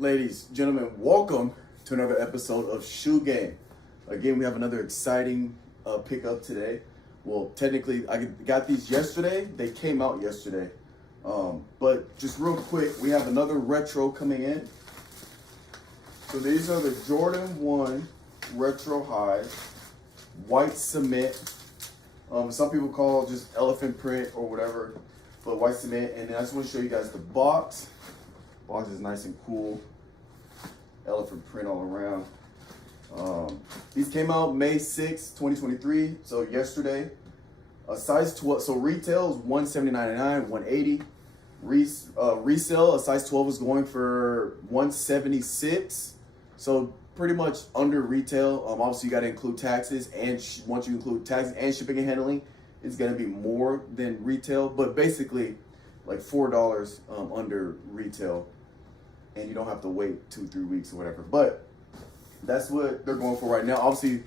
Ladies, gentlemen, welcome to another episode of Shoe Game. Again, we have another exciting pickup today. Well, technically, I got these yesterday. They came out yesterday. But just real quick, we have another retro coming in. So these are the Jordan 1 Retro Highs, white cement. Some people call it just elephant print or whatever, but white cement. And then I just want to show you guys the box. Box is nice and cool. Elephant print all around. These came out May 6, 2023. So yesterday. A size 12. So retail is $179.99, $180. Resale, a size 12 is going for $176. So pretty much under retail. Obviously you got to include taxes, and once you include taxes and shipping and handling, it's going to be more than retail. But basically, like $4 under retail, and you don't have to wait 2-3 weeks or whatever. But that's what they're going for right now. Obviously,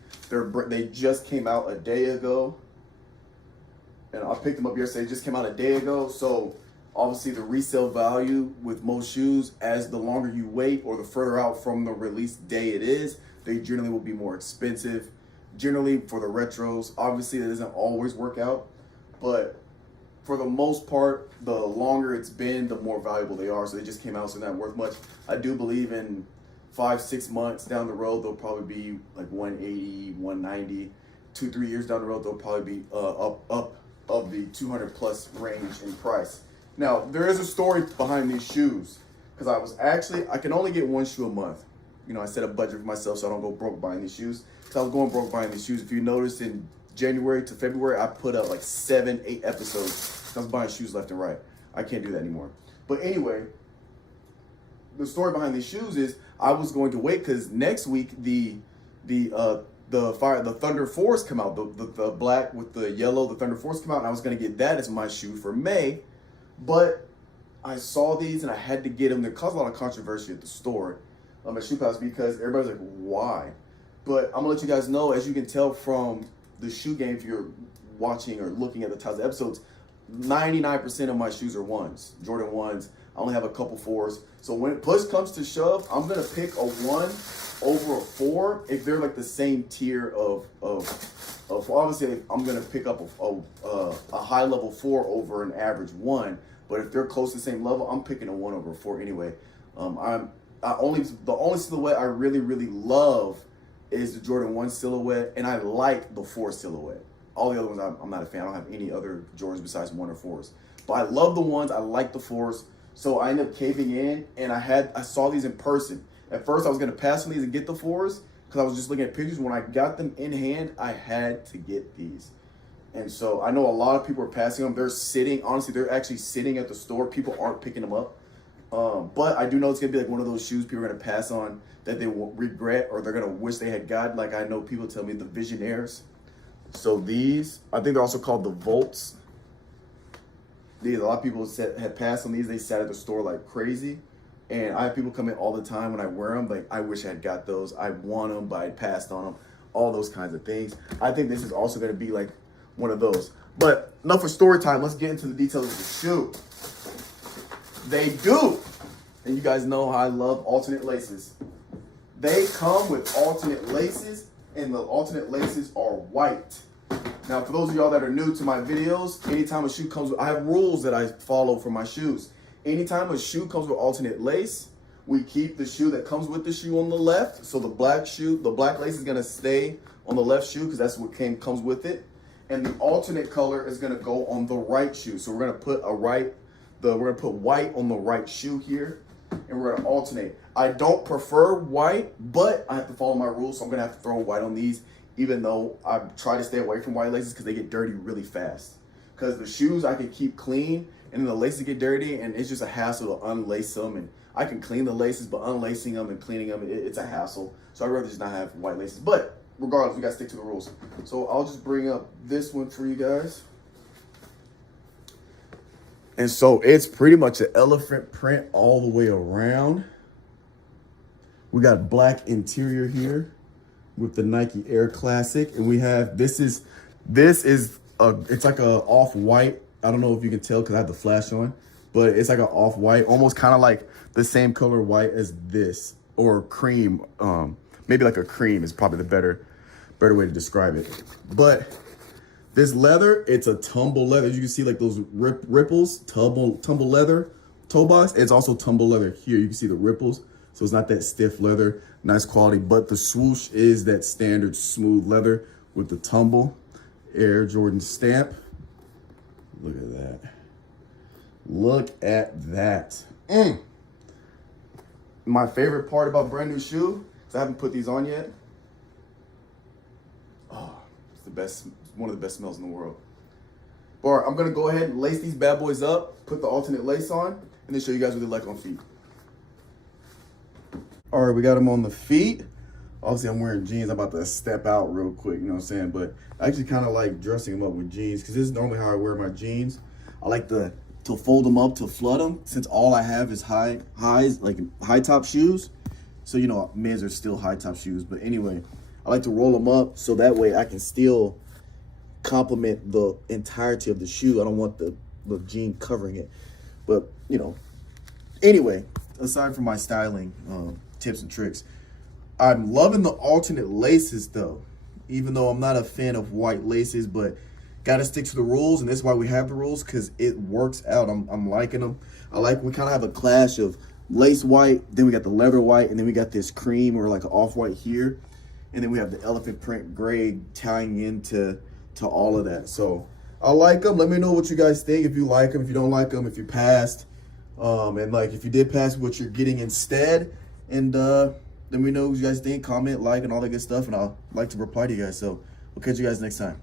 they just came out a day ago, and I picked them up yesterday. They just came out a day ago, so obviously the resale value with most shoes, as the longer you wait or the further out from the release day it is, they generally will be more expensive. Generally for the retros, obviously that doesn't always work out, but for the most part, the longer it's been, the more valuable they are. So they just came out, so they're not worth much. I do believe in 5-6 months down the road, they'll probably be like 180, 190. 2-3 years down the road, they'll probably be up of the 200 plus range in price. Now, there is a story behind these shoes, because I can only get one shoe a month. You know, I set a budget for myself so I don't go broke buying these shoes. Because I was going broke buying these shoes. If you noticed, in January to February, I put up like 7-8 episodes. I was buying shoes left and right. I can't do that anymore. But anyway, the story behind these shoes is I was going to wait because next week the Thunder Force come out. The black with the yellow, the Thunder Force come out, and I was going to get that as my shoe for May. But I saw these and I had to get them. There caused a lot of controversy at the store at Shoe Palace because everybody's like, why? But I'm gonna let you guys know, as you can tell from the shoe game, if you're watching or looking at the titles of episodes, 99% of my shoes are ones, Jordan 1s. I only have a couple 4s. So when push comes to shove, I'm gonna pick a 1 over a 4 if they're like the same tier of obviously I'm gonna pick up a high level 4 over an average 1. But if they're close to the same level, I'm picking a 1 over a 4 anyway. The only silhouette I really love is the Jordan 1 silhouette, and I like the 4 silhouette. All the other ones I'm not a fan. I don't have any other Jordans besides 1 or 4s. But I love the 1s. I like the 4s. So I ended up caving in, and I saw these in person. At first, I was gonna pass on these and get the 4s because I was just looking at pictures. When I got them in hand, I had to get these. And so I know a lot of people are passing them. They're sitting, honestly, they're actually sitting at the store. People aren't picking them up. But I do know it's gonna be like one of those shoes people are gonna pass on that they will regret, or they're gonna wish they had gotten. Like I know people tell me the Visionaires. So these, I think they're also called the Volts. These, a lot of people had passed on these. They sat at the store like crazy. And I have people come in all the time when I wear them, like, I wish I had got those. I want them, but I passed on them. All those kinds of things. I think this is also gonna be like one of those. But enough for story time. Let's get into the details of the shoe. They do. And you guys know how I love alternate laces. They come with alternate laces, and the alternate laces are white. Now, for those of y'all that are new to my videos, anytime a shoe comes with, I have rules that I follow for my shoes. Anytime a shoe comes with alternate lace, we keep the shoe that comes with the shoe on the left. So the black lace is gonna stay on the left shoe because that's what comes with it. And the alternate color is gonna go on the right shoe. So we're gonna put white on the right shoe here, and we're gonna alternate. I don't prefer white, but I have to follow my rules, so I'm gonna have to throw white on these, even though I try to stay away from white laces because they get dirty really fast. Because the shoes I can keep clean, and then the laces get dirty, and it's just a hassle to unlace them. And I can clean the laces, but unlacing them and cleaning them, it's a hassle. So I'd rather just not have white laces. But regardless, we gotta stick to the rules. So I'll just bring up this one for you guys. And so it's pretty much an elephant print all the way around. We got black interior here with the Nike Air Classic. And we have, it's like a off-white. I don't know if you can tell because I have the flash on. but it's like an off-white, almost kind of like the same color white as this, or cream. Maybe like a cream is probably the better way to describe it. But this leather, it's a tumble leather. As you can see, like those ripples, tumble leather toe box. It's also tumble leather here. You can see the ripples. So it's not that stiff leather, nice quality, but the swoosh is that standard smooth leather with the tumble Air Jordan stamp. Look at that. Look at that. My favorite part about brand new shoe, because I haven't put these on yet. Oh, it's the best, one of the best smells in the world. All right, I'm gonna go ahead and lace these bad boys up, put the alternate lace on, and then show you guys what they like on feet. All right, we got them on the feet. Obviously, I'm wearing jeans. I'm about to step out real quick, you know what I'm saying? But I actually kind of like dressing them up with jeans because this is normally how I wear my jeans. I like to fold them up, to flood them, since all I have is highs, like high top shoes. So, you know, men's are still high top shoes. But anyway, I like to roll them up so that way I can still complement the entirety of the shoe. I don't want the jean covering it. But, you know, anyway, aside from my styling tips and tricks, I'm loving the alternate laces though, even though I'm not a fan of white laces, but gotta stick to the rules, and that's why we have the rules, because it works out. I'm liking them. We kind of have a clash of lace white, then we got the leather white, and then we got this cream or like an off-white here, and then we have the elephant print gray tying into all of that. So I like them. Let me know what you guys think, if you like them, if you don't like them, if you passed, and like if you did pass, what you're getting instead, and let me know what you guys think, comment, like, and all that good stuff, and I'll like to reply to you guys. So we'll catch you guys next time.